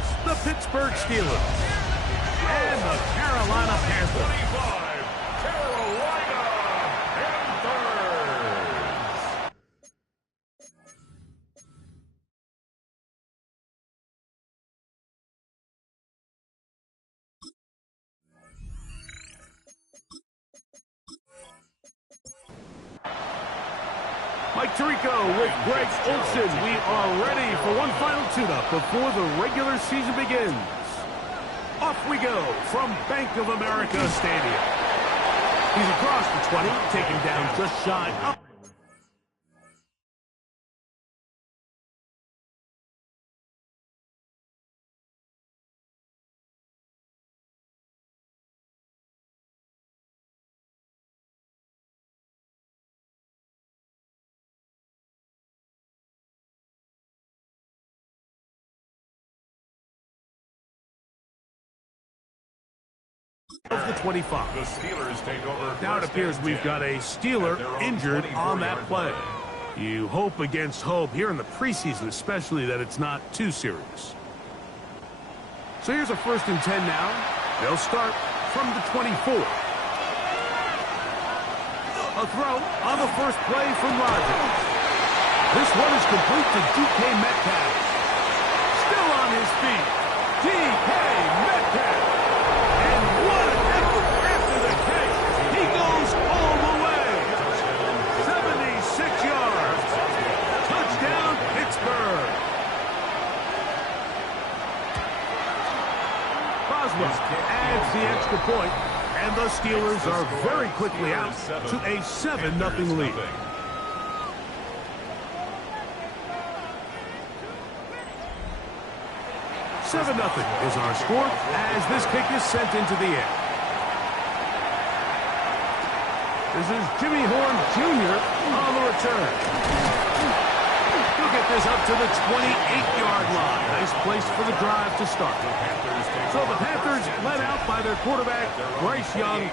It's the Pittsburgh Steelers and the Carolina Panthers. Mike Tirico with Greg Olson. We are ready for one final tune-up before the regular season begins. Off we go from Bank of America Stadium. He's across the 20, taken down just shy up. Of the 25. The Steelers take over. Now it appears we've got a Steeler injured on that play. You hope against hope here in the preseason, especially that it's not too serious. So here's a 1st and 10 now. They'll start from the 24. A throw on the first play from Rodgers. This one is complete to DK Metcalf. Still on his feet. DK Metcalf. And what an effort after the catch. He goes all the way. 76 yards. Touchdown, Pittsburgh. Boswell adds the extra point, and the Steelers are very quickly out to a 7-0 lead. Seven 0 is our score as this kick is sent into the air. This is Jimmy Horn Jr. on the return. He'll get this up to the 28-yard line. Nice place for the drive to start. So the Panthers led out by their quarterback, Bryce Young.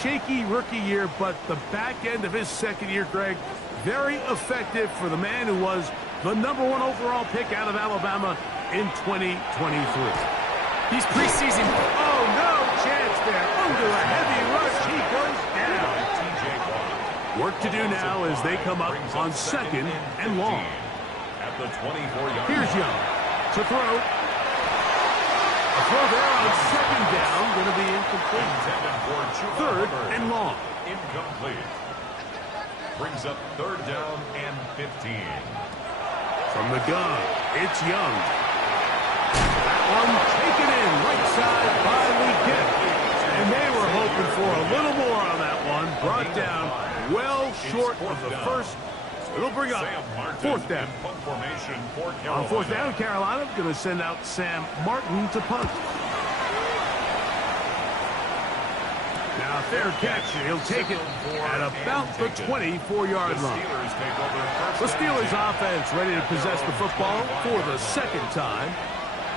Shaky rookie year, but the back end of his second year, Greg, very effective for the man who was the #1 overall pick out of Alabama in 2023. He's preseason. Oh, no chance there. Under a heavy rush, he goes down. Work to do now as they come up on 2nd and long. At the 24-yard. Here's Young to throw. A throw there on 2nd down. Going to be incomplete. 3rd and long. Incomplete. Brings up 3rd down and 15. From the gun, it's Young. That one taken in right side by Lee Gibb. And they were hoping for a little more on that one. Brought down well short of the first. It'll bring up 4th down. On 4th down, Carolina going to send out Sam Martin to punt. Now, fair catch. He'll take it at about the 24-yard line. The Steelers offense ready to possess the football for the 2nd time.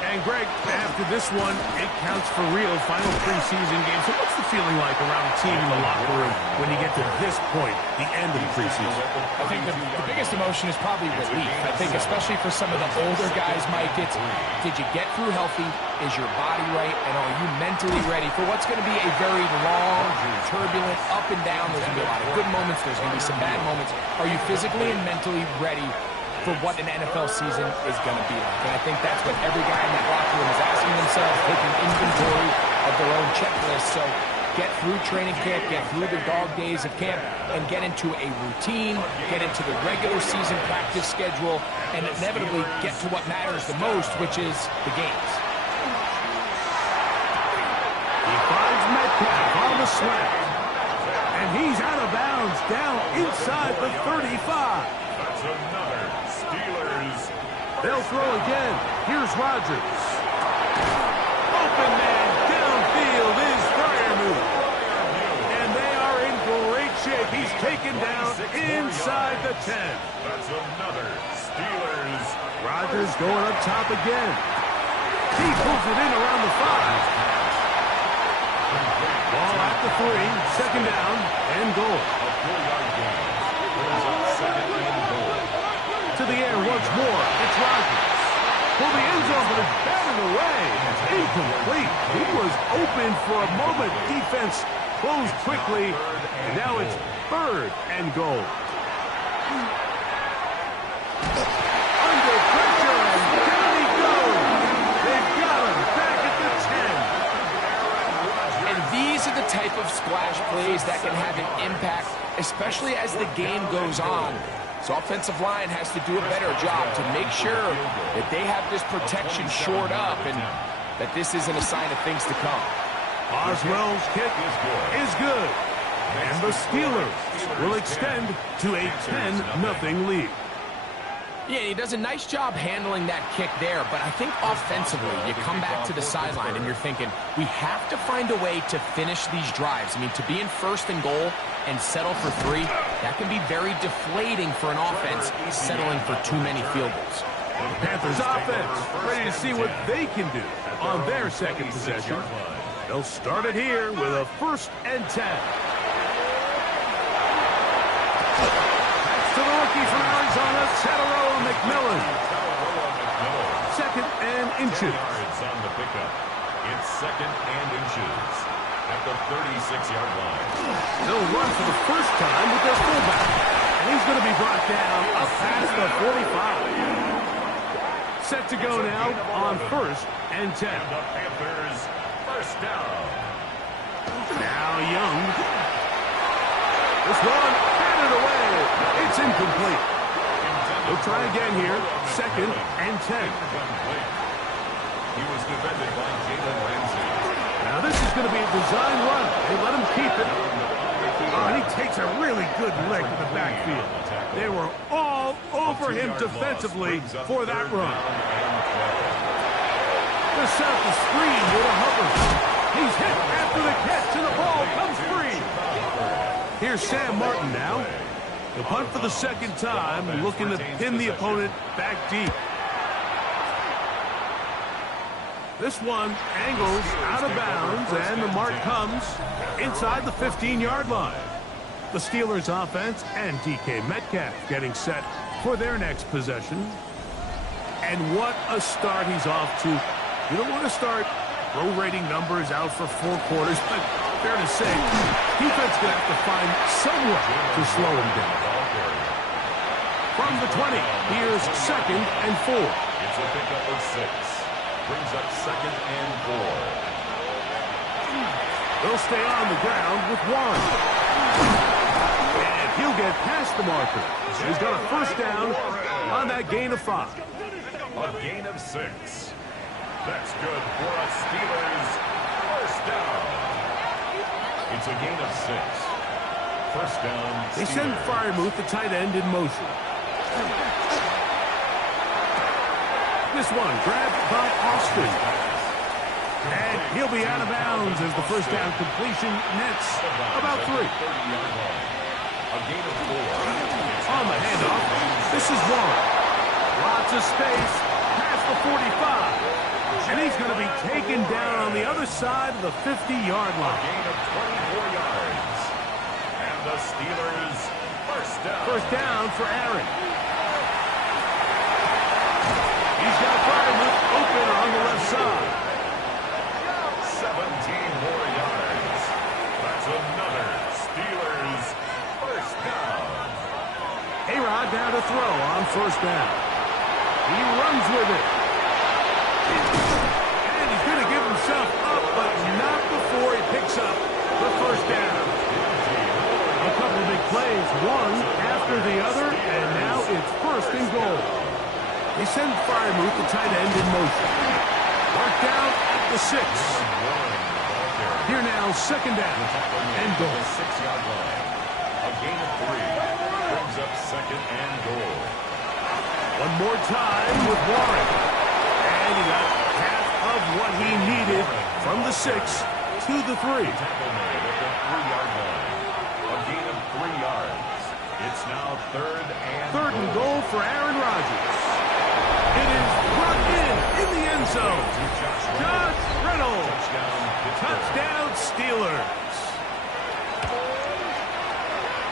And, Greg, after this one, it counts for real. Final preseason game. So what's the feeling like around the team in the locker room when you get to this point, the end of the preseason? I think the biggest emotion is probably relief. I think especially for some of the older guys, Mike, it's did you get through healthy? Is your body right? And are you mentally ready for what's going to be a very long, turbulent, up and down? There's going to be a lot of good moments. There's going to be some bad moments. Are you physically and mentally ready for what an NFL season is going to be like? And I think that's what every guy in that locker room is asking themselves, taking inventory of their own checklist. So get through training camp, get through the dog days of camp, and get into a routine, get into the regular season practice schedule, and inevitably get to what matters the most, which is the games. He finds Metcalf on the slant. And he's out of bounds down inside the 35. That's another Steelers. They'll throw again. Here's Rodgers. Open man downfield is Freiermuth. And they are in great shape. He's taken down inside the 10. That's another Steelers. Rodgers going up top again. He pulls it in around the 5. Ball at the 3, 2nd down, and goal. To the air once more. It's Rodgers. For the end zone, but it's batted away. open for a moment. Defense closed quickly, and now it's 3rd and goal. Under pressure, and down he goes. They've got him back at the 10. And these are the type of splash plays that can have an impact, especially as the game goes on. So offensive line has to do a better job to make sure that they have this protection shored up and that this isn't a sign of things to come. Oswell's kick is good. And the Steelers will extend to a 10-0 lead. Yeah, he does a nice job handling that kick there, but I think offensively, you come back to the sideline and you're thinking, we have to find a way to finish these drives. I mean, to be in 1st and goal and settle for 3, that can be very deflating for an offense settling for too many field goals. Panthers offense ready to see what they can do on their 2nd possession. They'll start it here with a 1st and 10. That's to the rookie from Arizona, Cetero McMillan. 2nd and inches. On the pickup. It's 2nd and inches at the 36-yard line. They'll run for the first time with their fullback. And he's going to be brought down up past the 45. Set to go now on 1st and 10. And the Panthers, 1st down. Now Young. This one, batted away. It's incomplete. We'll try again here. 2nd and 10. He was defended by Jalen Ramsey. Now this is going to be a design run. They let him keep it. Oh, and he takes a really good lick in the backfield. They were all over him defensively for that run. They're set up the screen with a hover. He's hit after the catch, and the ball comes free. Here's Sam Martin now. The punt for the 2nd time, looking to pin the opponent back deep. This one angles out of bounds, and the mark comes inside the 15-yard line. The Steelers offense and DK Metcalf getting set for their next possession. And what a start he's off to. You don't want to start prorating numbers out for 4 quarters, but fair to say, defense going to have to find someone to slow him down. From the 20, here's 2nd and 4. It's a pickup of 6. Brings up 2nd and 4. They'll stay on the ground with Warren. And he'll get past the marker. He's got a 1st down on that gain of 5. A gain of 6. That's good for a Steelers 1st down. It's a gain of 6. 1st down, Steelers. They send Freiermuth, the tight end, in motion. This one grabbed by Austin. And he'll be out of bounds as the 1st down completion nets about 3. A gain of 4. On the handoff, this is Warren. Lots of space past the 45. And he's going to be taken down on the other side of the 50-yard line. A gain of 24 yards. And the Steelers 1st down. 1st down for Aaron. He's got Freiermuth open on the left side. 17 more yards. That's another Steelers 1st down. A-Rod down to throw on 1st down. He runs with it. And he's going to give himself up, but not before he picks up the 1st down. A couple of big plays, one after the other, and now it's 1st and goal. They send Freiermuth, the tight end, in motion. Mark down at the 6. Here now, 2nd down and goal. 6-yard line. A gain of 3. Brings up 2nd and goal. One more time with Warren. And he got half of what he needed from the 6 to the 3. Tackle made at the 3-yard line. A gain of 3 yards. It's now 3rd and goal for Aaron Rodgers. It is brought in the end zone. Josh Reynolds. Touchdown Steelers.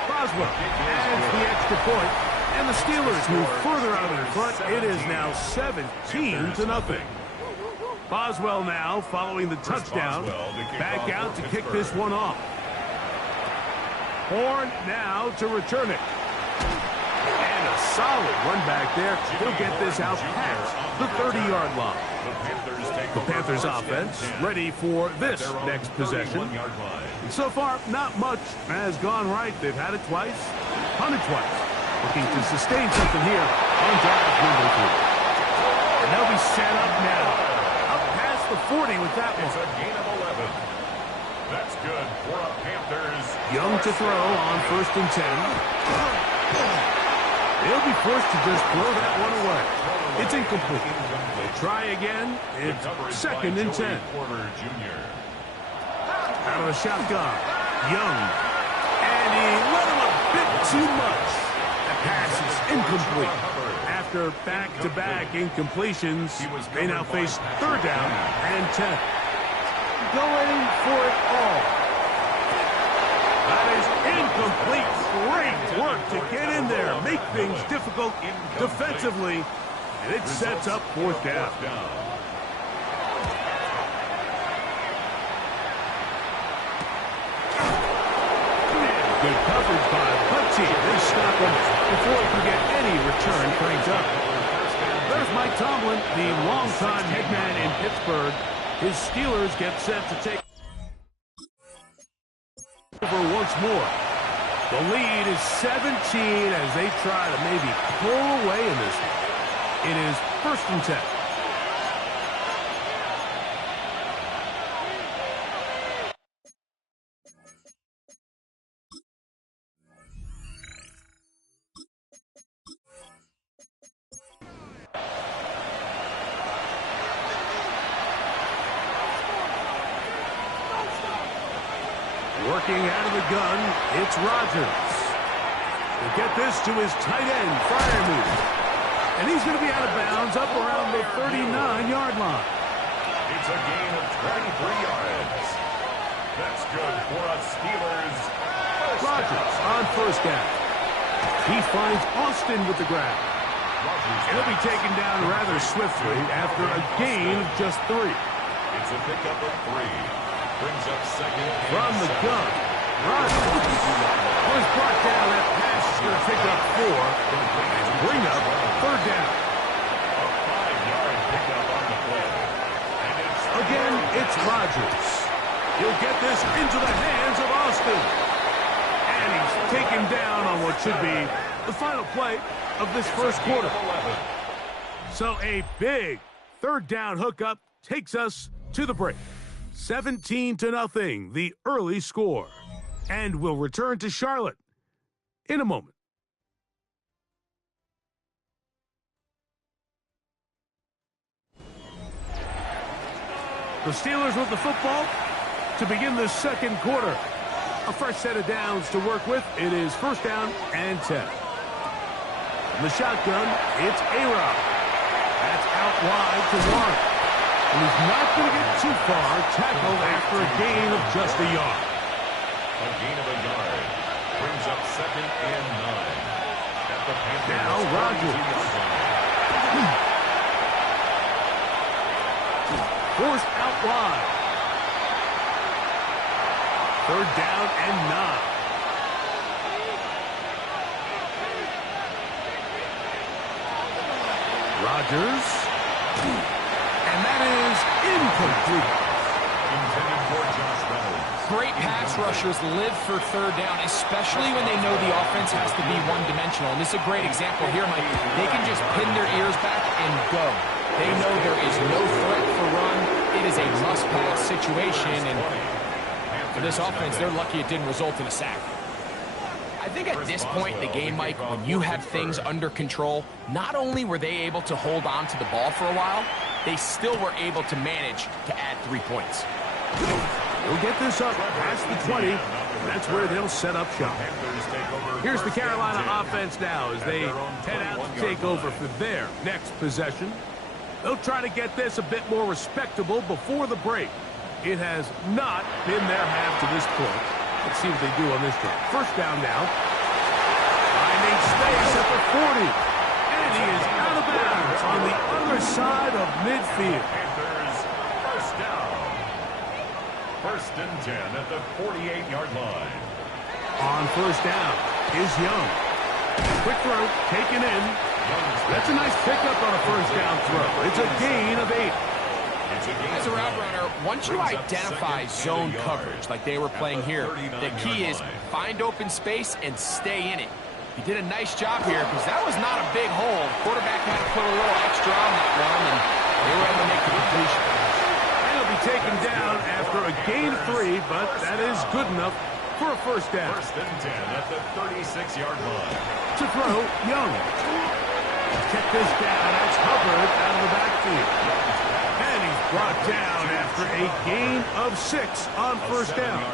Boswell adds the extra point, and the Steelers move further out in front. It is now 17-0. Boswell now following the touchdown. Back out to kick this one off. Horn now to return it. And a solid run back there. He'll get this out past the 30-yard line. The Panthers offense ready for this next possession. So far, not much has gone right. They've had it twice, punted twice. Looking to sustain something here on drive number 3. And they'll be set up now. Up past the 40 with that one. It's a gain of 11. That's good for a Panthers. Young to throw on 1st and 10. They'll be forced to just throw that one away. It's incomplete. They try again. It's 2nd and 10. Out of the shotgun. Young. And he let him a bit too much. That pass is incomplete. After back-to-back incompletions, they now face 3rd down and 10. Going for it all. That is incomplete. Great work to get in there. Make things difficult defensively. And it sets up 4th down. Good coverage by Butchie. They stop him before he can get any return cranked up. There's Mike Tomlin, the longtime head man in Pittsburgh. His Steelers get set to take over once more. The lead is 17 as they try to maybe pull away in this one. It is 1st and 10. Working out of the gun, it's Rodgers. He'll get this to his tight end, Freiermuth. And he's going to be out of bounds up around the 39-yard line. It's a gain of 23 yards. That's good for a Steelers. Rodgers on 1st down. He finds Austin with the grab. He'll be taken down rather swiftly after a gain of just 3. It's a pickup of 3. Brings up 2nd from the gun. Rodgers was brought down. That pass is going to pick up 4 and bring up 3rd down. A 5-yard pickup on the play. And again, it's Rodgers. He'll get this into the hands of Austin. And he's taken down on what should be the final play of this first quarter. So a big 3rd down hookup takes us to the break. 17-0, the early score. And we'll return to Charlotte in a moment. The Steelers with the football to begin the 2nd quarter. A fresh set of downs to work with. It is 1st down and 10. From the shotgun, it's A-Rod. That's out wide to Warren. And he's not going to get too far, tackled after a gain of just a yard. A gain of a yard brings up 2nd and 9. At the Panthers. Now Rodgers. Forced out wide. 3rd down and 9. Rodgers. And that is incomplete. Intended for Josh Reynolds. Great pass rushers live for 3rd down, especially when they know the offense has to be one-dimensional. And this is a great example here, Mike. They can just pin their ears back and go. They know there is no threat for run. It is a must-pass situation. And for this offense, they're lucky it didn't result in a sack. I think at this point in the game, Mike, when you have things under control, not only were they able to hold on to the ball for a while, they still were able to manage to add 3 points. We'll get this up past the 20. That's where they'll set up shop. Here's the Carolina offense now as they head out to take over for their next possession. They'll try to get this a bit more respectable before the break. It has not been their half to this point. Let's see what they do on this drive. 1st down now. Finding space at the 40. And he is out of bounds on the other side of midfield. First and 10 at the 48-yard line. On first down is Young. Quick throw, taken in. That's a nice pickup on a first down throw. It's a gain of 8. As a route runner, once you identify zone coverage like they were playing here, the key is find open space and stay in it. He did a nice job here because that was not a big hole. Quarterback had to put a little extra on that one, and they were able to make the completion. And he'll be taken down after a gain of 3, but that is good enough for a first down. First and 10 at the 36-yard line. To throw, Young. Check this down. That's Hubbard out of the backfield. And he's brought down after a gain of 6 on first down.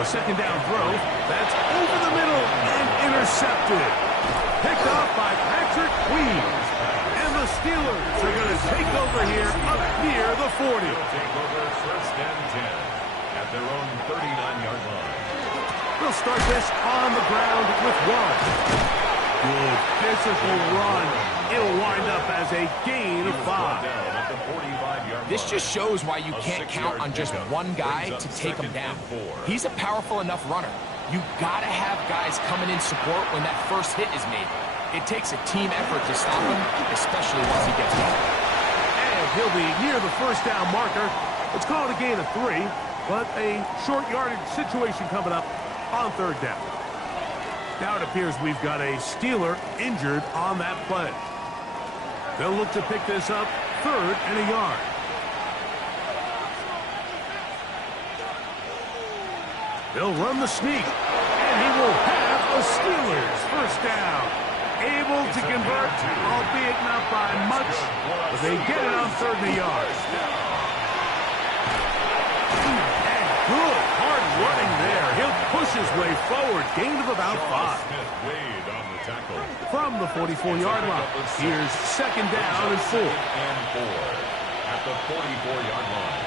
A second down throw. That's over the middle and intercepted. Picked off by Patrick Queen. And the Steelers are going to take over here up near the 40. Take over first and 10 at their own 39-yard line. They'll start this on the ground with 1. Good physical run. It'll wind up as a gain of 5. This just shows why you can't count on just one guy to take him down. He's a powerful enough runner. You gotta have guys coming in support when that first hit is made. It takes a team effort to stop him, especially once he gets going. And he'll be near the first down marker. Let's call it a gain of 3, but a short yardage situation coming up on third down. Now it appears we've got a Steeler injured on that play. They'll look to pick this up 3rd and a yard. They'll run the sneak, and he will have a Steelers first down. Able to convert, albeit not by much, but they get it on 3rd and a yard. And good, hard running there. He'll push his way forward, gain of about 5. From the 44-yard line, here's second down and 4. At the 44-yard line.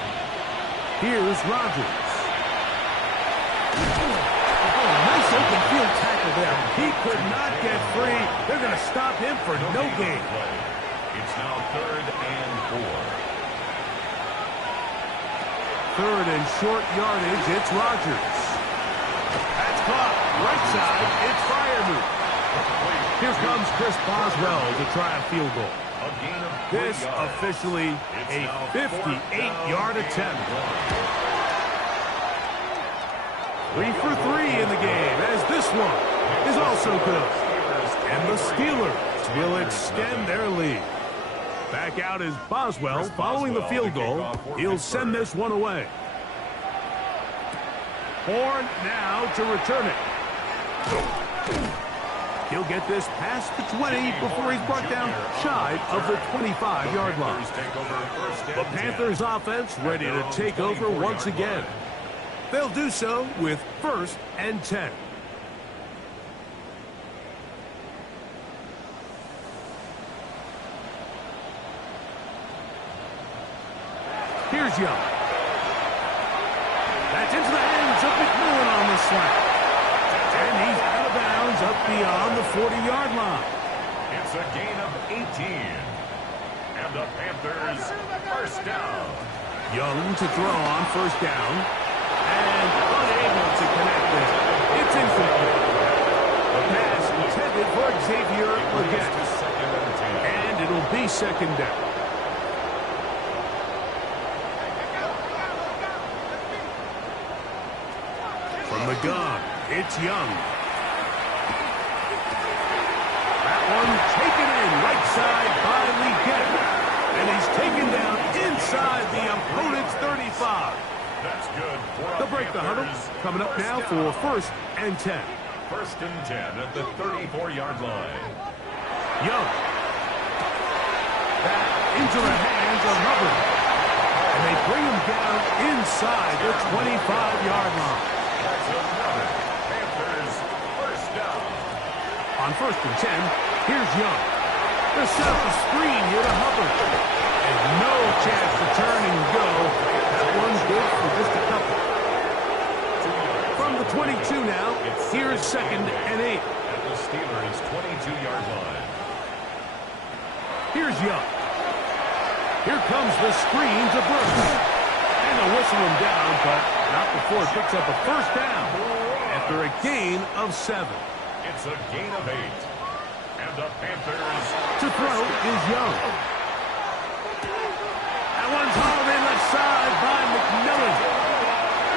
Here's Rodgers. Oh, nice open field tackle there. He could not get free. They're going to stop him for no gain. It's now 3rd and 4. 3rd and short yardage, it's Rodgers. That's caught. Right side, it's Freiermuth. Here comes Chris Boswell to try a field goal. This officially a 58-yard attempt. 3 for 3 in the game, as this one is also good. And the Steelers will extend their lead. Back out is Boswell following the field goal. He'll send this one away. Horn now to return it. He'll get this past the 20 before he's brought down shy of the 25-yard line. The Panthers offense ready to take over once again. They'll do so with 1st and 10. Here's Young. That's into the hands of McMillan on the slant. And he's out of bounds up beyond the 40-yard line. It's a gain of 18. And the Panthers first down. Young to throw on first down. And unable to connect this. It's incomplete. The pass intended for Xavier Legette. And it'll be second down. From the gun, it's Young. That one taken in right side by Legette. And he's taken down inside the opponent's 35. That's good. They'll break the huddle. Coming up now for 1st and 10. 1st and 10 at the 34-yard line. Young. Back into the hands of Hubbard. And they bring him down inside the 25-yard line. That's another Panthers first down. On 1st and 10, here's Young. They'll set up a screen here to Hubbard. And no chance to turn and go. That one's good for just a couple. From the 22 now, here's 2nd and 8. At the Steelers' 22-yard line. Here's Young. Here comes the screen to Brooks. And they'll whistle him down, but not before it picks up a first down after a gain of 7. It's a gain of 8. And the Panthers... To throw is Young. That one's hauled in left side by McMillan.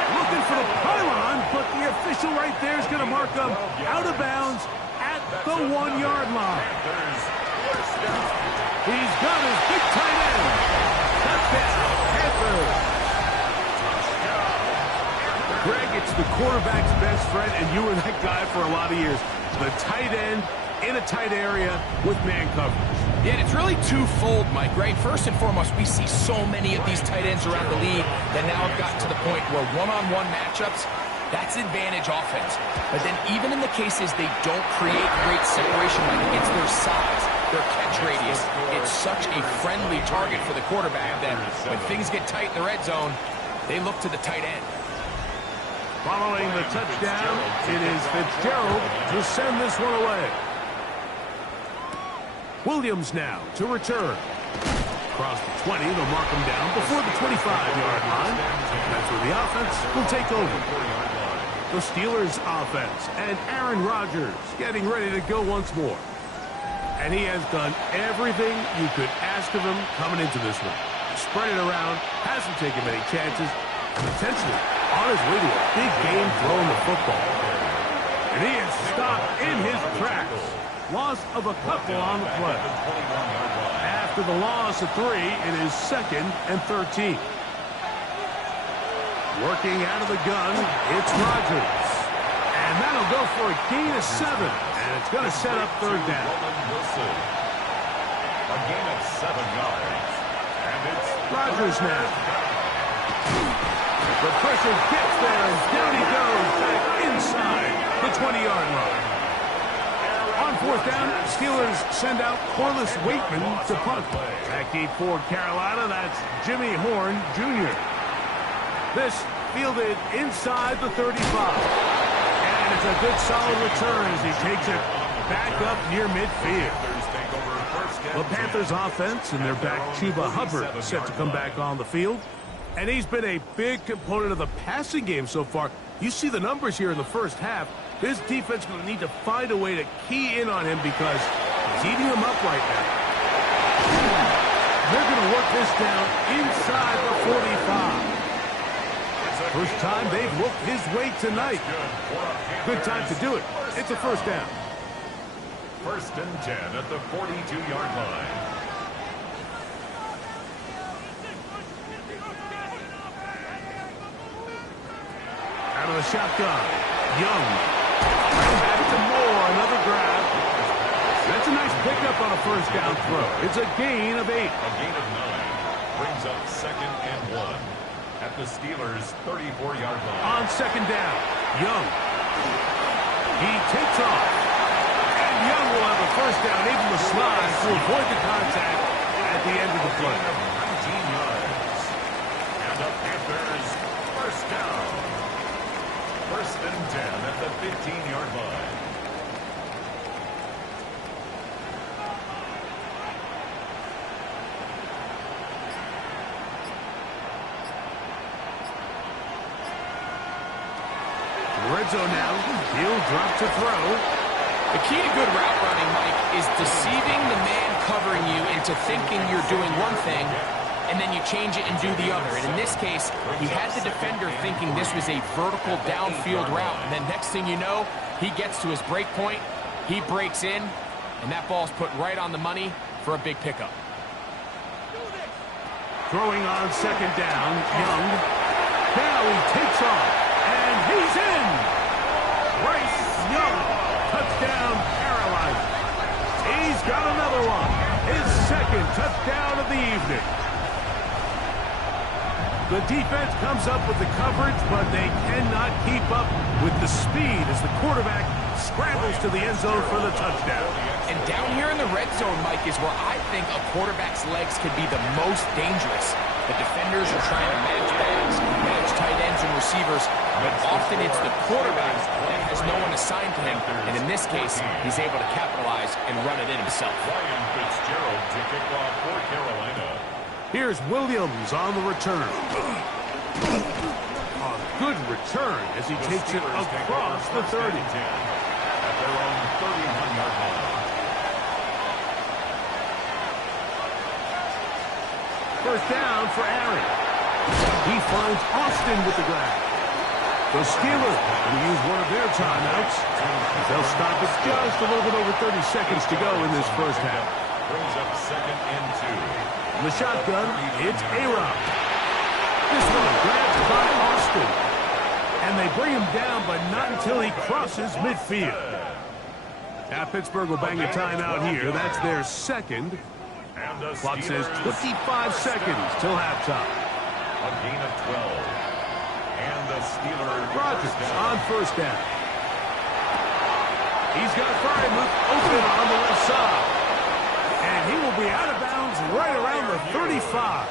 Looking for the pylon, but the official right there is going to mark him out of bounds at the 1-yard line. He's got his big tight end. Touchdown, Panthers. Greg, it's the quarterback's best friend, and you were that guy for a lot of years. The tight end in a tight area with man coverage. Yeah, and it's really twofold, Mike, right? First and foremost, we see so many of these tight ends around the league that now have gotten to the point where one-on-one matchups, that's advantage offense. But then even in the cases they don't create great separation, Mike, it's their size, their catch radius. It's such a friendly target for the quarterback that when things get tight in the red zone, they look to the tight end. Following the touchdown, it is Fitzgerald to send this one away. Williams now to return. Across the 20, they'll mark him down before the 25-yard line. That's where the offense will take over. The Steelers offense and Aaron Rodgers getting ready to go once more. And he has done everything you could ask of him coming into this one. Spread it around, hasn't taken many chances, and potentially on his way to a big game throwing the football. And he is stopped in his tracks. Loss of a couple on the play. After the loss of 3, it is 2nd and 13. Working out of the gun, it's Rodgers. And that'll go for a gain of 7. And it's going to set up 3rd down. A gain of 7 yards. And it's Rodgers now. The pressure gets there, and down he goes back inside the 20-yard line. On 4th down, Steelers send out Corliss Waitman to punt. Back deep for Carolina, that's Jimmy Horn, Jr. This fielded inside the 35. And it's a good solid return as he takes it back up near midfield. The Panthers offense and their back Chuba Hubbard set to come back on the field. And he's been a big component of the passing game so far. You see the numbers here in the first half. This defense is going to need to find a way to key in on him because he's eating them up right now. They're going to work this down inside the 45. First time they've looked his way tonight. Good time to do it. It's a first down. 1st and 10 at the 42-yard line. Out of the shotgun, Young. Back to Moore, another grab. That's a nice pickup on a first down throw. It's a gain of 8. A gain of 9 brings up 2nd and 1 at the Steelers' 34-yard line. On 2nd down, Young. He takes off. And Young will have a first down, able to slide to avoid the contact at the end of the play. 19 yards. And the Panthers first down. 1st and 10 at the 15-yard line. Red zone now. He'll drop to throw. The key to good route running, Mike, is deceiving the man covering you into thinking you're doing one thing, and then you change it and do the other. And in this case, he had the defender thinking this was a vertical downfield route. And then next thing you know, he gets to his break point, he breaks in, and that ball's put right on the money for a big pickup. Throwing on 2nd down, Young. Now he takes off, and he's in! Bryce Young, touchdown, Carolina. He's got another one. His 2nd touchdown of the evening. The defense comes up with the coverage, but they cannot keep up with the speed as the quarterback scrambles to the end zone for the touchdown. And down here in the red zone, Mike, is where I think a quarterback's legs could be the most dangerous. The defenders are trying to match backs, match tight ends and receivers, but often it's the quarterback that has no one assigned to him. And in this case, he's able to capitalize and run it in himself. Ryan Fitzgerald to kick off for Carolina. Here's Williams on the return. A good return as he takes it across the 30. At their own 31-yard line. First down for Aaron. He finds Austin with the grab. The Steelers will use one of their timeouts. They'll stop it just a little bit over 30 seconds to go in this first half. Brings up 2nd and 2. In the shotgun, it's A-Rob. This one grabbed by Austin. And they bring him down, but not until he crosses midfield. Now Pittsburgh will bang a timeout here. That's their second. Clock says 25 seconds till halftime. A gain of 12. And the Steelers. Rodgers on first down. He's got Frymuth open on the left side. And he will be out of bounds right around the 35.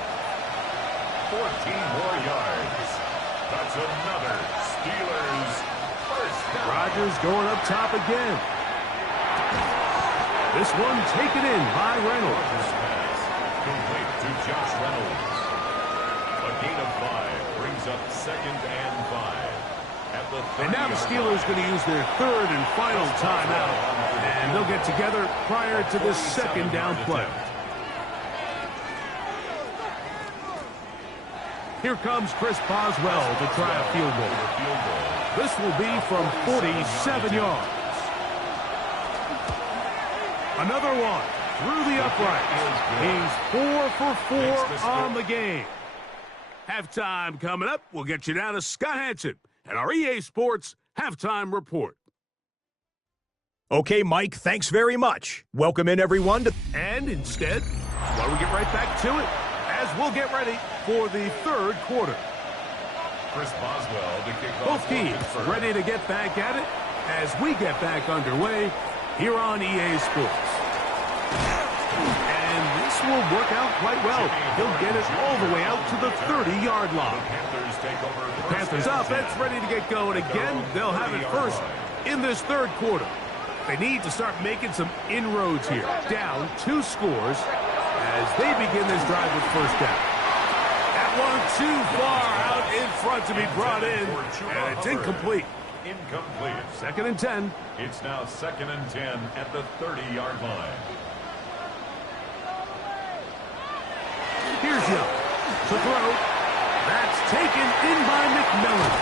14 more yards. That's another Steelers first down. Rodgers going up top again. This one taken in by Reynolds. Complete to Josh Reynolds. A gain of 5 brings up 2nd and 5. At the And now the Steelers going to use their third and final timeout. And they'll get together prior to this second down play. Here comes Chris Boswell to try a field goal. This will be from 47 yards. Another one through the upright. He's 4 for 4 on the game. Halftime coming up. We'll get you down to Scott Hansen and our EA Sports Halftime Report. Okay, Mike, thanks very much. Welcome in, everyone. And instead, well, we get right back to it as we'll get ready for the third quarter. Chris Boswell to kick off. Both teams ready to get back at it as we get back underway here on EA Sports. And this will work out quite well. He'll get it all the way out to the 30-yard line. The Panthers offense ready to get going again. They'll have it first in this third quarter. They need to start making some inroads here. Down 2 scores as they begin this drive with first down. That one too far out in front to be brought in, and it's incomplete. Incomplete. 2nd and 10. It's now 2nd and 10 at the 30-yard line. Here's Young to throw. That's taken in by McMillan.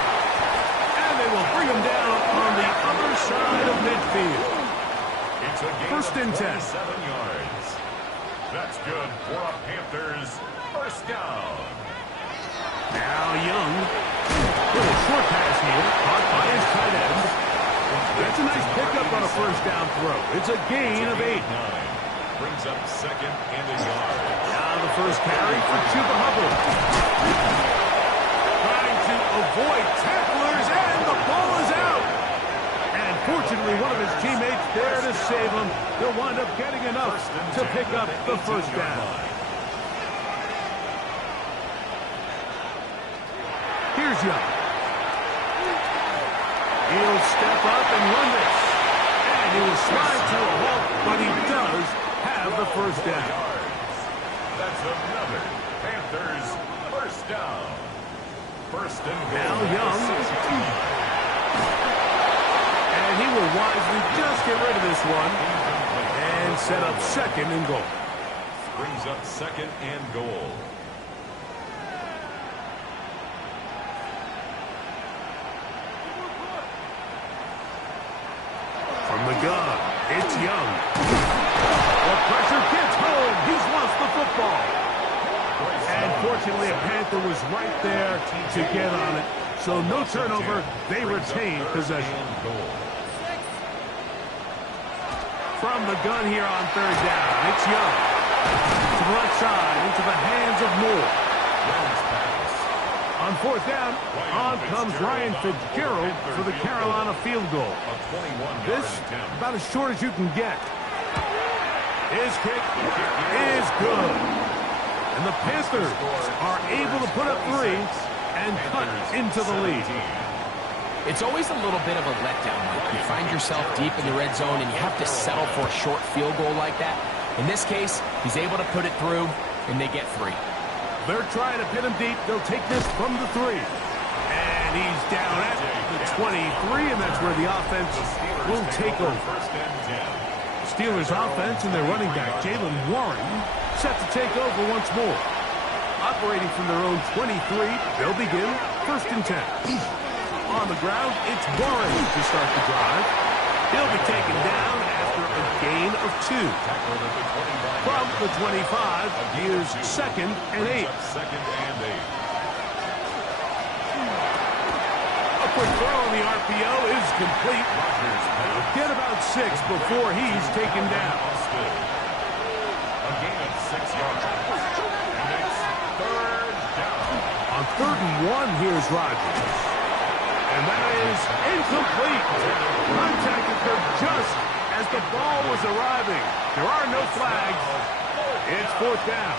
And they will bring him down on the other side of midfield. It's a gain First and 10. 7 yards. That's good for a Panthers first down. Now Young. Little short pass here. Caught by his tight end. That's a nice pickup on a first down throw. It's a gain of 8. Brings up 2nd and a yard. Now the first carry for Chuba Hubbard. Trying to avoid tacklers, and the ball is out. And fortunately, one of his teammates there to save him. He'll wind up getting enough to pick up the first down. Here's Young. He'll step up and run this. And he will slide to a halt, but he does have the first down. That's another Panthers first down. First and goal. Now Young. And he will wisely just get rid of this one and set up 2nd and goal. Brings up 2nd and goal. From the gun, it's Young. The pressure gets home. He's lost the football. And fortunately, a Panther was right there to get on it. So no turnover. They retain possession. From the gun here on third down, it's Young. To the left side, into the hands of Moore. On fourth down, on comes Ryan Fitzgerald for the Carolina field goal. This, about as short as you can get. His kick is good. And the Panthers are able to put up 3 and cut into the lead. It's always a little bit of a letdown. Like you find yourself deep in the red zone and you have to settle for a short field goal like that. In this case, he's able to put it through, and they get 3. They're trying to pin him deep. They'll take this from the 3. And he's down at the 23, and that's where the offense will take over. Steelers offense and their running back, Jalen Warren, set to take over once more. Operating from their own 23, they'll begin 1st and 10. On the ground, it's Warren to start the drive. He'll be taken down after a gain of 2. From the 25, here's 2nd and 8. A quick throw on the RPO is complete. He'll get about 6 before he's taken down. A gain of 6 yards. And it's 3rd down. On 3rd and 1, here's Rodgers. And that is incomplete. Contact occurred just as the ball was arriving. There are no flags. It's 4th down.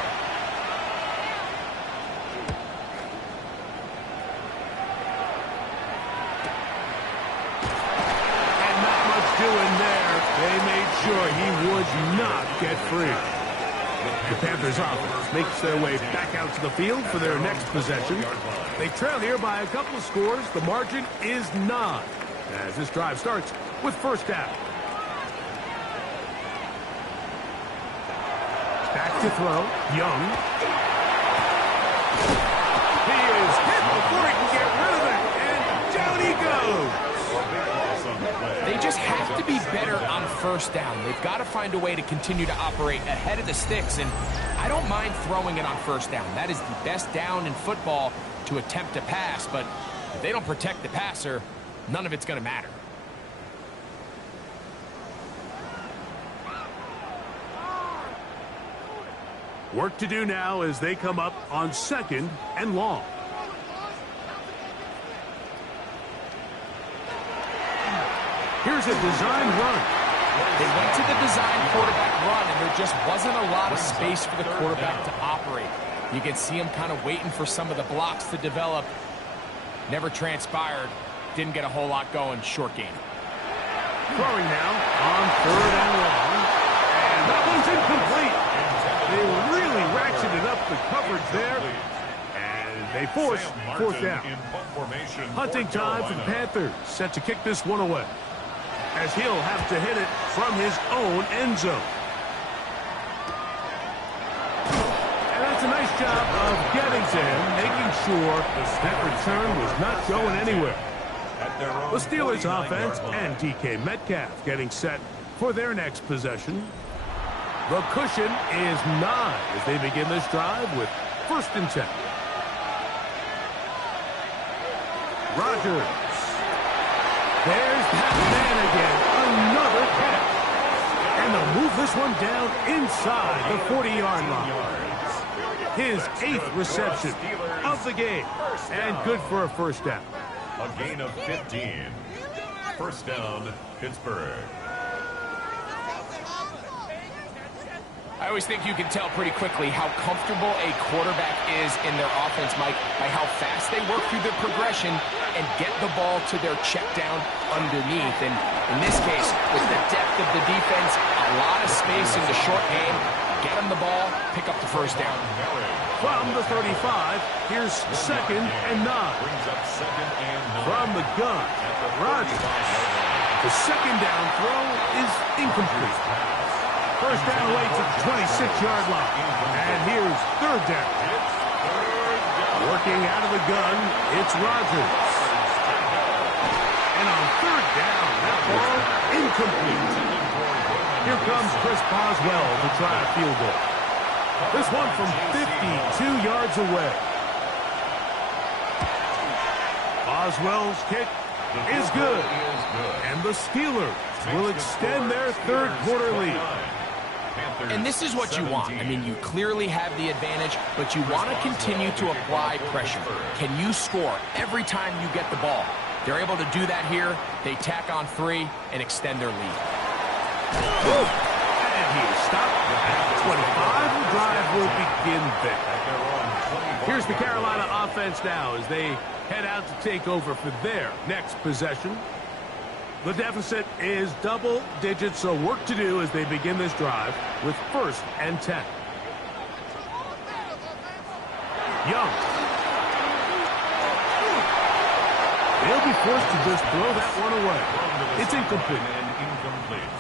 And not much doing there. They made sure he would not get free. The Panthers offense makes their way back out to the field for their next possession. They trail here by a couple of scores. The margin is 9 as this drive starts with 1st down. Back to throw. Young. He is hit before he can get rid of it. And down he goes. They just have to be better on 1st down. They've got to find a way to continue to operate ahead of the sticks. And I don't mind throwing it on 1st down. That is the best down in football to attempt to pass. But if they don't protect the passer, none of it's going to matter. Work to do now as they come up on 2nd and long. Here's a design run. They went to the design quarterback run, and there just wasn't a lot of space for the quarterback to operate. You can see him kind of waiting for some of the blocks to develop. Never transpired. Didn't get a whole lot going. Short game. Throwing now on 3rd and long. And that one's incomplete. They really ratcheted up the coverage there. And they force 4th down. Hunting time for the Panthers. Set to kick this one away, as he'll have to hit it from his own end zone. And that's a nice job of getting to him, making sure that return was not going anywhere. The Steelers offense and DK Metcalf getting set for their next possession. The cushion is 9 as they begin this drive with 1st and 10. Rodgers. There's that man again. Another catch. And they'll move this one down inside the 40-yard line. His 8th reception of the game. And good for a 1st down. A gain of 15. 1st down, Pittsburgh. I always think you can tell pretty quickly how comfortable a quarterback is in their offense, Mike, by how fast they work through their progression and get the ball to their check down underneath. And in this case, with the depth of the defense, a lot of space in the short game, get them the ball, pick up the 1st down. From the 35, here's 2nd and 9. From the gun, Rodgers. The 2nd down throw is incomplete. 1st down away to the 26-yard line. And here's 3rd down. Working out of the gun, it's Rodgers. And on 3rd down, that ball incomplete. Here comes Chris Boswell to try a field goal. This one from 52 yards away. Boswell's kick is good. And the Steelers will extend their 3rd quarter lead. And this is what you want. I mean, you clearly have the advantage, but you want to continue to apply pressure. Can you score every time you get the ball? They're able to do that here. They tack on 3 and extend their lead. And he is stopped at 25. The drive will begin there. Here's the Carolina offense now as they head out to take over for their next possession. The deficit is double digits, so work to do as they begin this drive with 1st and 10. Young. They'll be forced to just throw that one away. It's incomplete. And incomplete.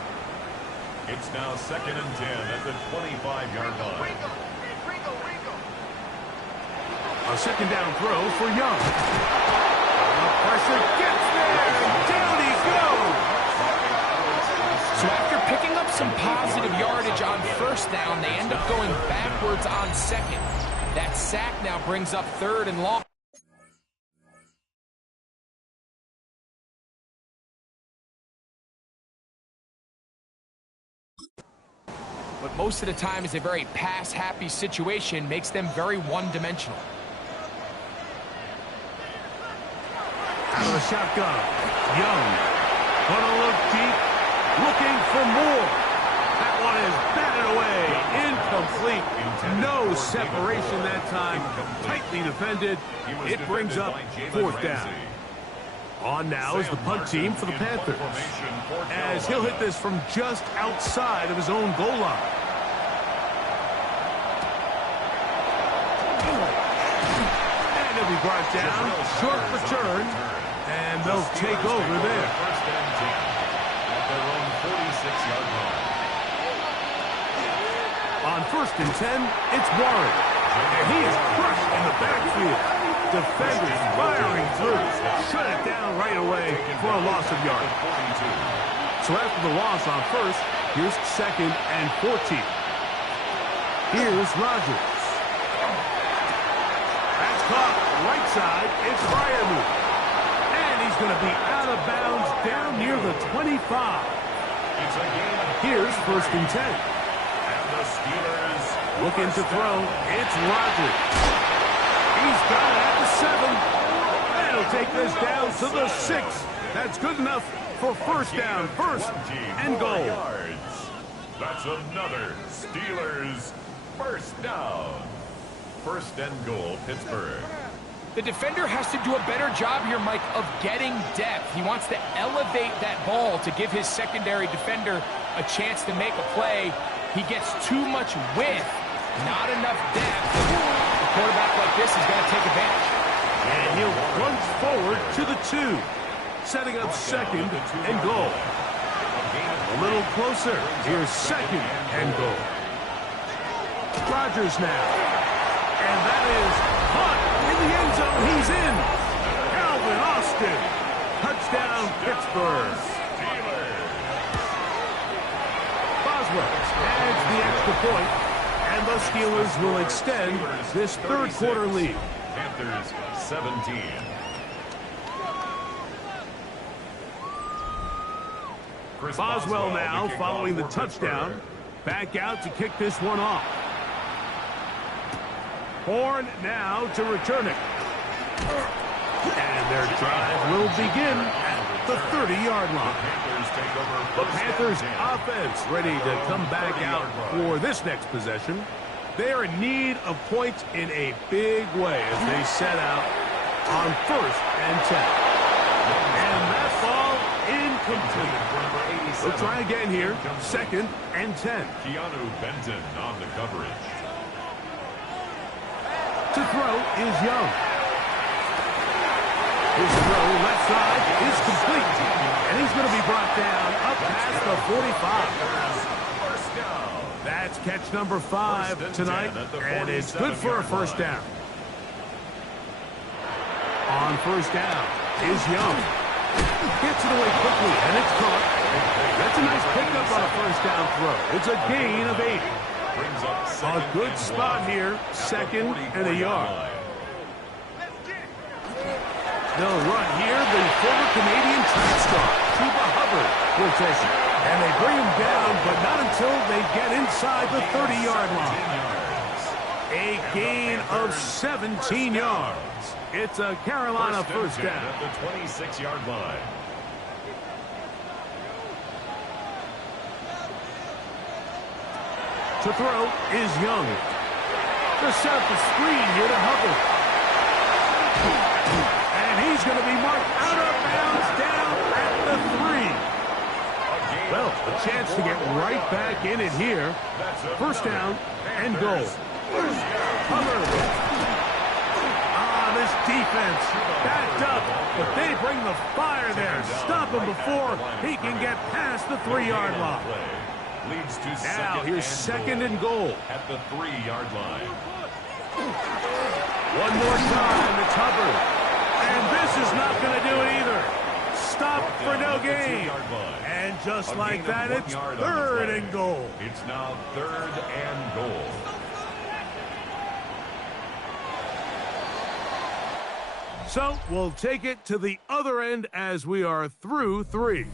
It's now 2nd and 10 at the 25-yard line. A second down throw for Young. The pressure gets there. Down he goes. So after picking up some positive yardage on first down, they end up going backwards on second. That sack now brings up 3rd and long. But most of the time is a very pass-happy situation, makes them very one-dimensional. Out of the shotgun. Young. Gonna look deep. Looking for more. That one is batted away. Incomplete. No separation that time. Tightly defended. It brings up 4th down. On now is the punt team for the Panthers, as he'll hit this from just outside of his own goal line. And he'll be brought down. Short return. And they'll take over there. First and 10 at their own 46-yard line. On 1st and 10, it's Warren. And he is crushed in the backfield. Defenders firing through. Shut it down right away for a loss of yards. So after the loss on 1st, here's 2nd and 14. Here's Rodgers. That's caught right side. It's Freiermuth. And he's going to be out of bounds down near the 25. Here's 1st and 10. And the Steelers looking to throw. It's Rodgers. He's got it at the 7. They'll take this down to the 6. That's good enough for first down. 1st and goal. That's another Steelers first down. 1st and goal, Pittsburgh. The defender has to do a better job here, Mike, of getting depth. He wants to elevate that ball to give his secondary defender a chance to make a play. He gets too much width, not enough depth. A quarterback like this is going to take advantage. And he'll plunge forward to the 2, setting up 2nd and goal. A little closer. Here's 2nd and goal. Rodgers now. And that is caught in the end zone. He's in. Calvin Austin. Touchdown, Pittsburgh. Boswell adds the extra point, and the Steelers will extend this 3rd quarter lead. Panthers 17. Boswell now following the touchdown. Back out to kick this one off. Horn now to return it. And their drive will begin at the 30-yard line. The Panthers offense ready to come back out for this next possession. They are in need of points in a big way as they set out on 1st and 10. And that ball incomplete. We'll try again here. 2nd and 10. Keanu Benton on the coverage. To throw is Young. His throw left side is complete. And he's going to be brought down up past the 45. That's catch number 5 tonight. And it's good for a first down. On first down is Young. Gets it away quickly, and it's caught. That's a nice pickup on a first down throw. It's a gain of 8. A good spot here, 2nd and a yard. They'll run here. The former Canadian track star, Chuba Hubbard, will take it. And they bring him down, but not until they get inside the 30-yard line. A gain of 17 yards. It's a Carolina first down. At the 26-yard line. To throw is Young. To set up the screen here to Hubbard. And he's going to be marked out of bounds down at the 3. Well, a chance to get right back in it here. First down and goal. Hubbard. defense backed up, but they bring the fire there. Stop him before he can get past the 3-yard line. Leads to Now here's second and goal. At the 3-yard line. One more time, it's Hubbard. And this is not going to do it either. Stop for no gain. And just like that, it's third and goal. It's now third and goal. So we'll take it to the other end as we are through 3.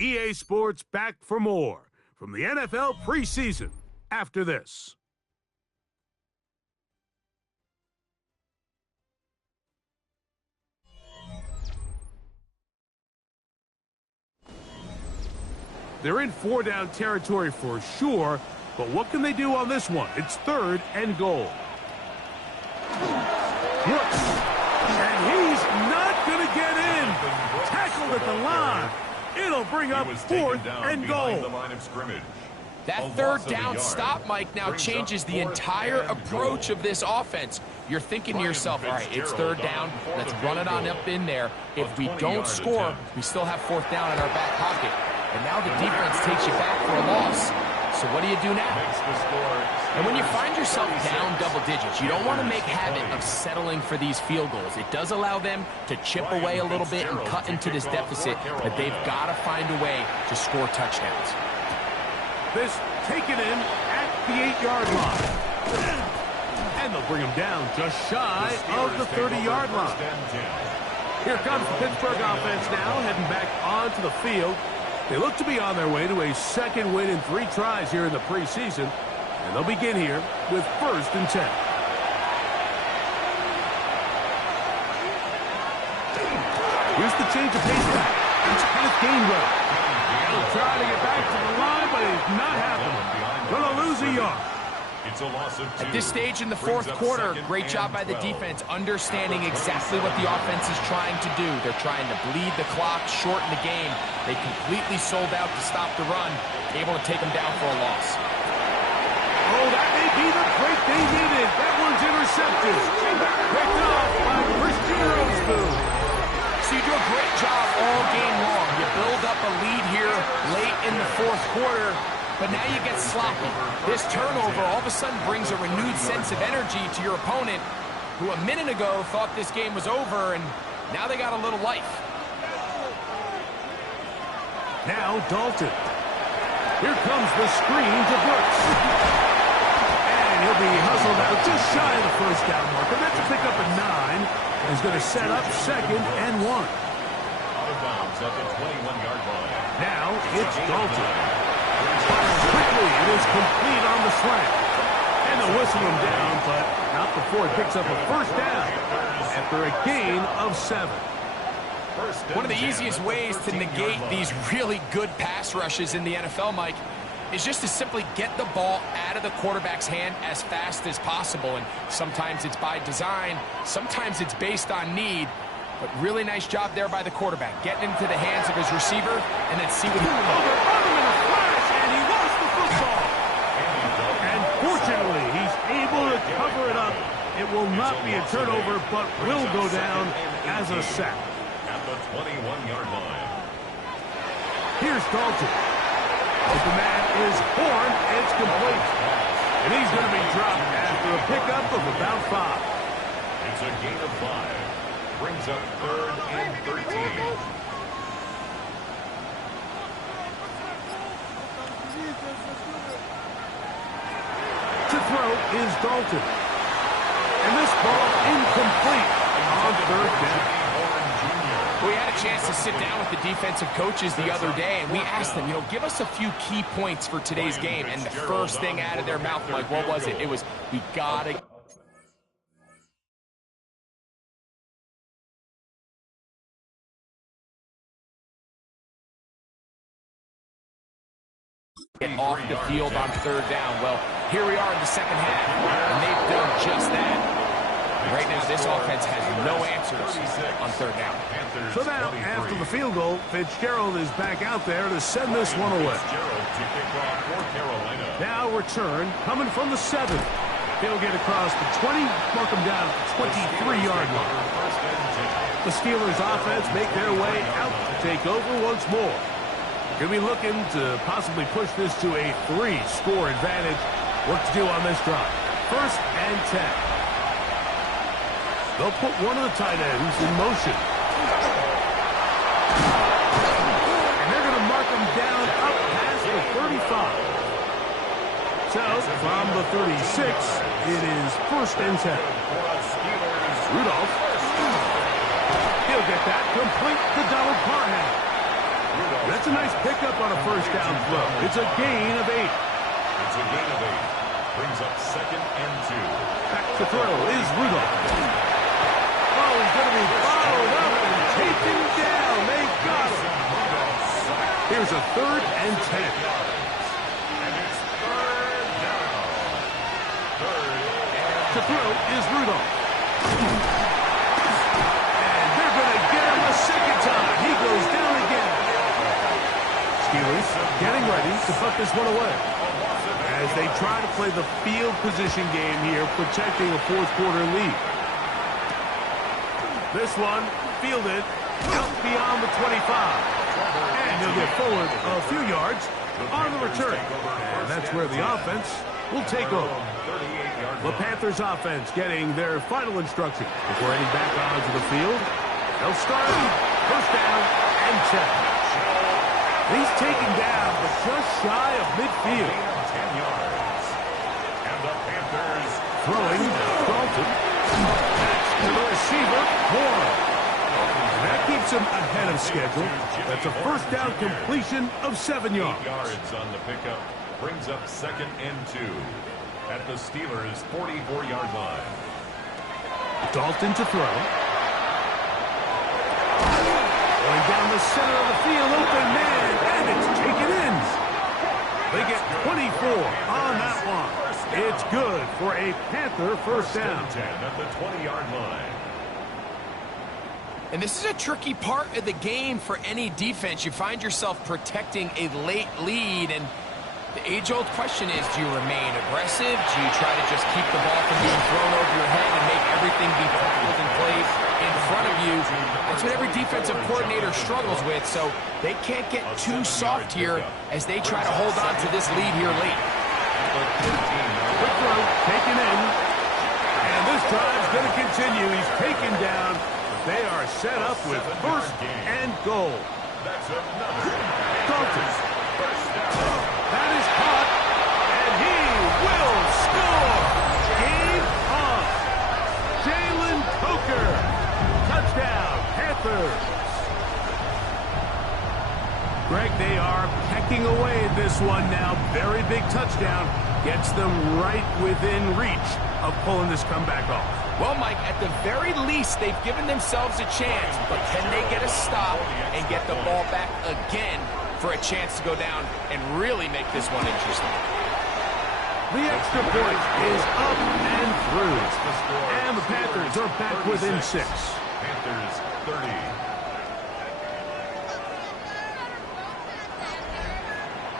EA Sports back for more from the NFL preseason after this. They're in 4-down territory for sure, but what can they do on this one? It's third and goal. Brooks, and he's not going to get in. Tackled at the line. It'll bring up fourth and goal. That third down stop, Mike, now changes the entire approach of this offense. You're thinking to yourself, all right, it's third down. Let's run it on up in there. If we don't score, we still have fourth down in our back pocket. And now the defense takes you back for a loss. So what do you do now? And when you find yourself down double digits, you don't want to make habit of settling for these field goals. It does allow them to chip away a little bit and cut into this deficit, but they've got to find a way to score touchdowns. This taken in at the 8-yard line. And they'll bring him down just shy of the 30-yard line. Here comes the Pittsburgh offense now, heading back onto the field. They look to be on their way to a second win in 3 tries here in the preseason, and they'll begin here with first and 10. Here's the change of pace back. It's Kenneth Gainwell. He'll try to get back to the line, but it's not happening. Gonna lose a yard. It's a loss of 2. At this stage in the fourth quarter, great job by the defense understanding exactly what the offense is trying to do. They're trying to bleed the clock, shorten the game. They completely sold out to stop the run, able to take them down for a loss. Oh, that may be the break they needed. That one's intercepted. Picked off by Christian Roseboom. So you do a great job all game long. You build up a lead here late in the fourth quarter, but now you get sloppy. This turnover all of a sudden brings a renewed sense of energy to your opponent, who a minute ago thought this game was over, and now they got a little life. Now Dalton. Here comes the screen to Brooks. And he'll be hustled out just shy of the first down marker. That's a pickup at 9. He's going to set up second and 1. Out of bounds at the 21-yard line. Now it's Dalton. Quickly, it is complete on the slant. And they'll whistle him down, but not before he picks up a first down after a gain of 7. One of the easiest ways to negate these really good pass rushes in the NFL, Mike, is just to simply get the ball out of the quarterback's hand as fast as possible. And sometimes it's by design, sometimes it's based on need. But really nice job there by the quarterback, getting into the hands of his receiver, and then see what he can do. In a flash, and he lost the football. And fortunately, he's able to cover it up. It will not be a turnover, but will go down as a sack. At the 21-yard line. Here's Dalton. Open man is Horn. It's complete. And he's going to be dropped after a pickup of about 5. It's a gain of 5. Brings up third and 13. To throw is Dalton. And this ball incomplete on third down. We had a chance to sit down with the defensive coaches the other day, and we asked them, give us a few key points for today's game. And the first thing out of their mouth, Mike, what was it? It was, we got to get off the field on third down. Well, here we are in the second half, and they've done just that. Right now, this offense has no answers on third down. So now, after the field goal, Fitzgerald is back out there to send this one away. Now return, coming from the 7. He'll get across the 20, mark him down at the 23-yard line. The Steelers offense make their way out to take over once more. Going to be looking to possibly push this to a 3-score advantage. Work to do on this drive. 1st and 10. They'll put one of the tight ends in motion. And they're going to mark him down up past the 35. So, from the 36, it is 1st and 10. Rudolph. He'll get that complete to Donald Parham. That's a nice pickup on a 1st down throw. It's a gain of 8. It's a gain of 8. Brings up 2nd and 2. Back to throw is Rudolph. Oh, he's going to be followed up and taken down. They got him. Here's a 3rd and 10. And it's 3rd down. 3rd and To throw is Rudolph. And they're going to get him a 2nd time. He goes down again. Steelers getting ready to put this one away as they try to play the field position game here, protecting a 4th-quarter lead. This one fielded out beyond the 25. And he'll get forward a few yards on the return. And that's where the offense will take over. The Panthers offense getting their final instruction before heading back onto the field. They'll start 1st down and 10. He's taken down, but just shy of midfield. 10 yards. And the Panthers Throwing Dalton. That's to the receiver, Horn. And that keeps him ahead of schedule. That's a 1st down completion of 7 yards. 8 yards on the pickup. Brings up 2nd and 2 at the Steelers' 44-yard line. Dalton to throw. Going down the center of the field, open man, and it's taken in. They get 24 on that one. It's good for a Panther 1st down. 10 at the 20-yard line. And this is a tricky part of the game for any defense. You find yourself protecting a late lead, and the age-old question is, do you remain aggressive? Do you try to just keep the ball from being thrown over your head and make everything be tackled and played in front of you? That's what every defensive coordinator struggles with, so they can't get too soft here as they try to hold on to this lead here late. Quick throw, taken in. And this drive's going to continue. He's taken down. They are set up with 1st and goal. That's another. Dalton. 1st down. That is caught, and he will score. Game on. Jalen Coker. Touchdown, Panthers. Greg, they are pecking away at this one now. Very big touchdown. Gets them right within reach of pulling this comeback off. Well, Mike, at the very least, they've given themselves a chance, but can they get a stop and get the ball back again for a chance to go down and really make this one interesting? The extra point is up and through. And the Panthers are back within 6. Panthers 30.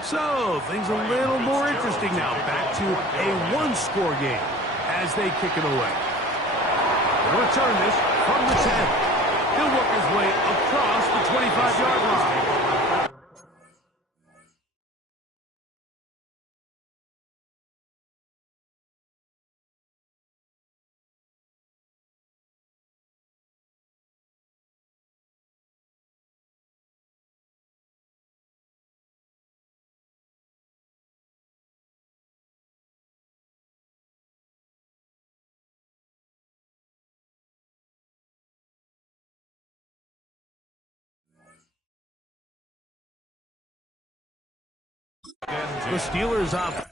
So, things a little more interesting now. Back to a 1-score game as they kick it away. They'll return this from the 10. He'll work his way across the 25-yard line. The Steelers up.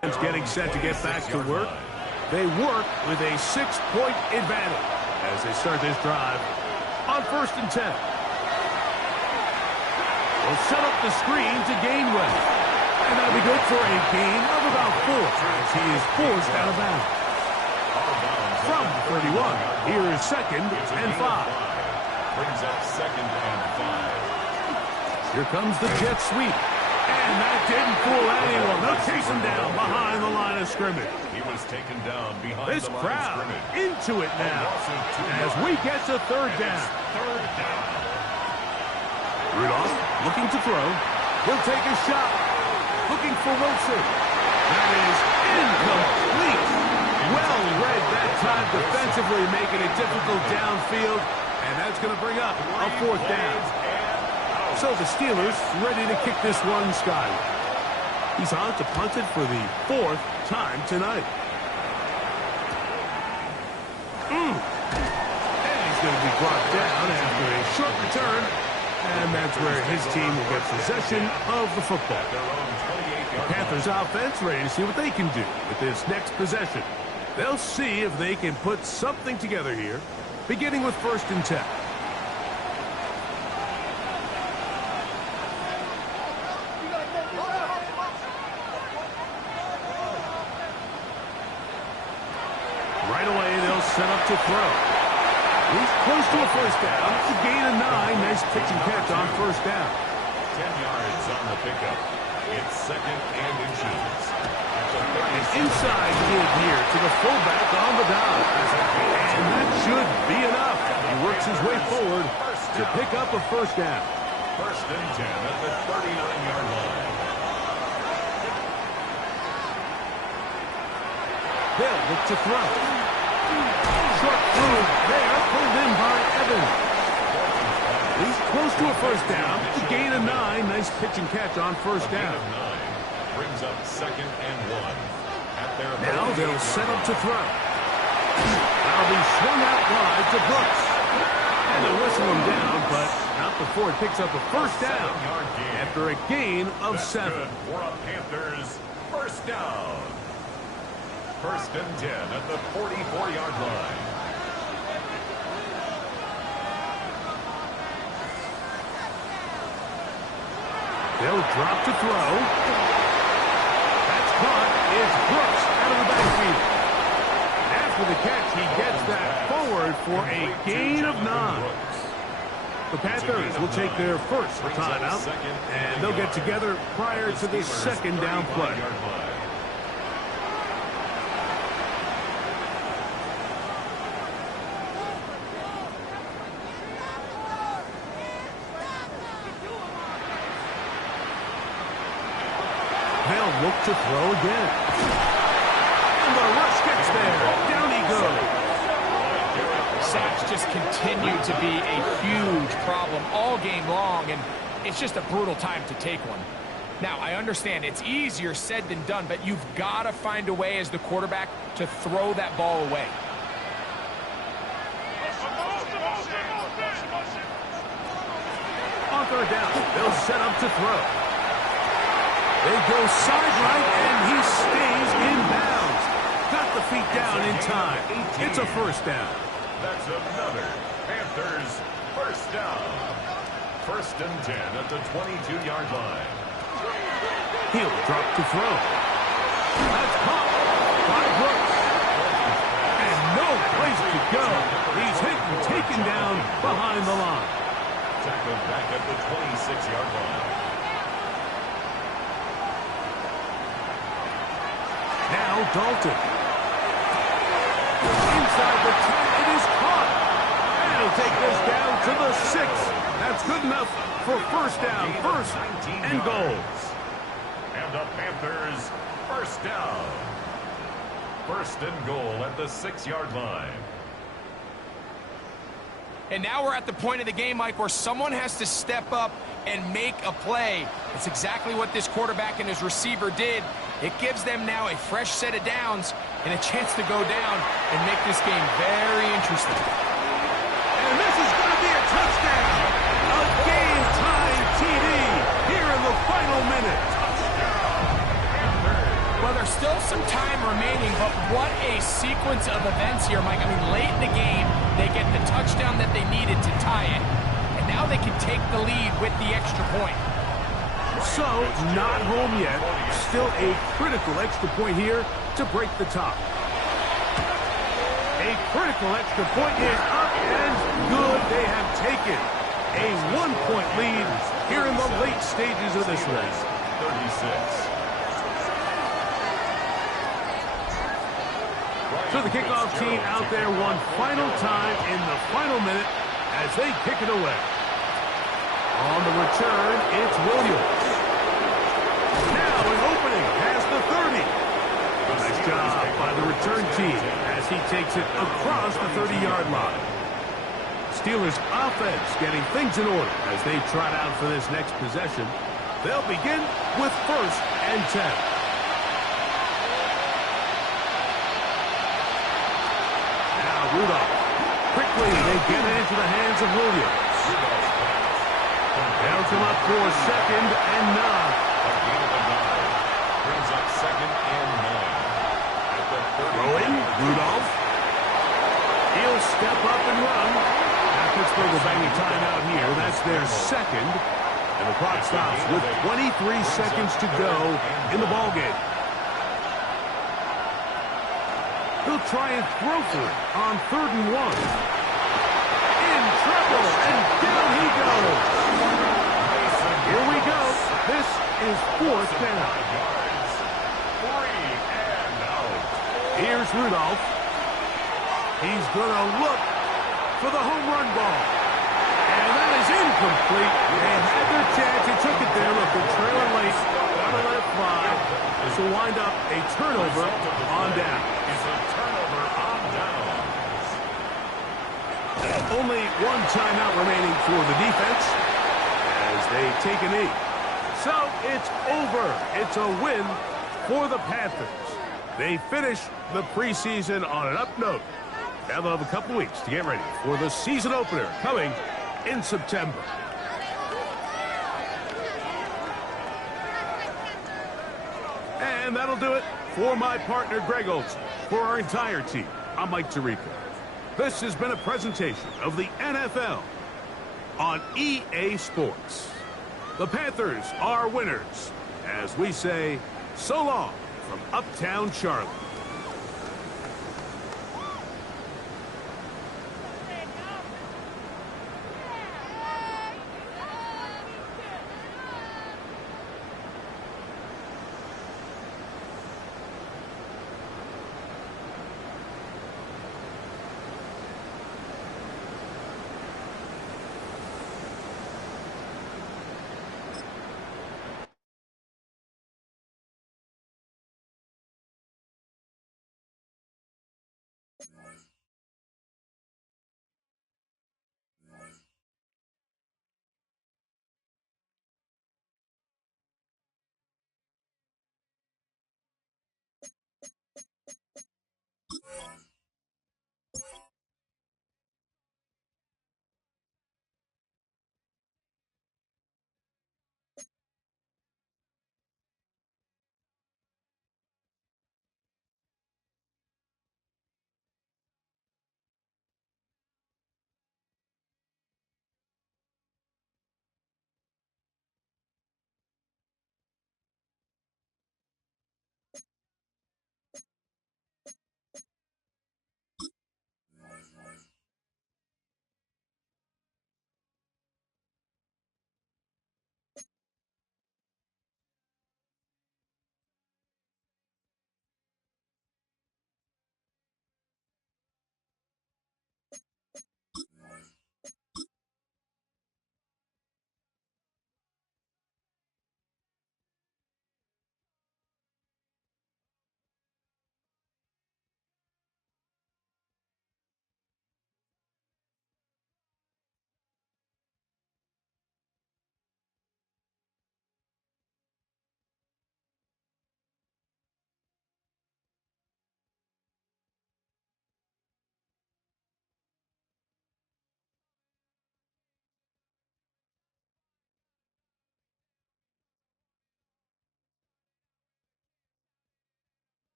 Getting set to get back to work. They work with a 6-point advantage as they start this drive on 1st and 10. They'll set up the screen to Gainwell. And that'll be good for a gain of about 4 as he is forced out of bounds. From 31, here is 2nd and 5. Brings up 2nd and 5. Here comes the jet sweep. And that didn't fool anyone. They'll chase him down behind the line of scrimmage. He was taken down behind This the line crowd of scrimmage. into it now as we get to 3rd down. Third down. Rudolph looking to throw. He'll take a shot. Looking for Wilson. That is incomplete. Well read that time defensively, making it difficult downfield. And that's going to bring up a 4th down. So the Steelers ready to kick this one skyward. He's on to punt it for the 4th time tonight. And he's going to be brought down after a short return. And that's where his team will get possession of the football. The Panthers offense ready to see what they can do with this next possession. They'll see if they can put something together here, beginning with 1st and 10. Right away, they'll set up to throw. He's close to a 1st down. A gain of 9. Nice pitch and catch on 1st down. 10 yards on the pickup. It's 2nd and inches. An inside kid here to the fullback on the dive. And that should be enough. He works his way forward to pick up a 1st down. 1st and 10 at the 39-yard line. They'll look to throw. Short through there, pulled in by Evans. He's close to a 1st down. A gain of 9. Nice pitch and catch on 1st down. Brings up 2nd and 1. At their Now they'll set up to throw. That'll be swung out wide to Brooks. And they'll whistle him down, but not before it picks up a 1st down after a gain of 7. For a Panthers 1st down. 1st and 10 at the 44-yard line. They'll drop to throw. That's caught. It's Brooks out of the backfield. After the catch, he gets that forward for a gain of 9. The Panthers will take their 1st timeout, and they'll get together prior to the 2nd down play. They'll look to throw again. And the rush gets there. Down he goes. Sacks just continue to be a huge problem all game long, and it's just a brutal time to take one. Now, I understand it's easier said than done, but you've got to find a way as the quarterback to throw that ball away. On 3rd down, they'll set up to throw. They go side right, and he stays in bounds. Got the feet down in time. It's a 1st down. That's another Panthers 1st down. 1st and 10 at the 22-yard line. He'll drop to throw. That's caught by Brooks. And no place to go. He's hit and taken down behind the line. Tackled back at the 26-yard line. Now Dalton. Inside the 10, it is caught. And he'll take this down to the 6. That's good enough for 1st down, 1st and goals. And the Panthers 1st down. 1st and goal at the 6-yard line. And now we're at the point of the game, Mike, where someone has to step up and make a play. It's exactly what this quarterback and his receiver did. It gives them now a fresh set of downs and a chance to go down and make this game very interesting. And this is going to be a touchdown. A game-tying TD here in the final minute. But Well, there's still some time remaining, but what a sequence of events here, Mike. I mean, late in the game, they get the touchdown that they needed to tie it, and now they can take the lead with the extra point. So, not home yet. Still a critical extra point here to break the top. A critical extra point is up and good. They have taken a 1-point lead here in the late stages of this race. 36. So the kickoff team out there one final time in the final minute as they kick it away. On the return, it's Williams. Now an opening past the 30. Nice job by the return team as he takes it across the 30-yard line. Steelers offense getting things in order as they trot out for this next possession. They'll begin with 1st and 10. Rudolph. Quickly, they get it into the hands of Williams. They'll come up for 2nd and 9. A gain of 9. Brings up 2nd and 9. At the 30. Throwing, Rudolph. He'll step up and run. Now Pittsburgh will bang a timeout here. That's their 2nd. And the clock stops with 23 seconds to go in the ballgame. He'll try and throw for it on 3rd and 1. In trouble, and down he goes. Here we go. This is 4th down. 3 and out. Here's Rudolph. He's going to look for the home run ball. And that is incomplete. They had their chance. He took it there. Look, they're trailing late. Got to let it fly. This will wind up a turnover on down. Only one timeout remaining for the defense as they take a knee. So it's over. It's a win for the Panthers. They finish the preseason on an up note. Now they'll have a couple weeks to get ready for the season opener coming in September. And that'll do it for my partner, Greg Olson. For our entire team, I'm Mike Tirico. This has been a presentation of the NFL on EA Sports. The Panthers are winners, as we say, so long from Uptown Charlotte.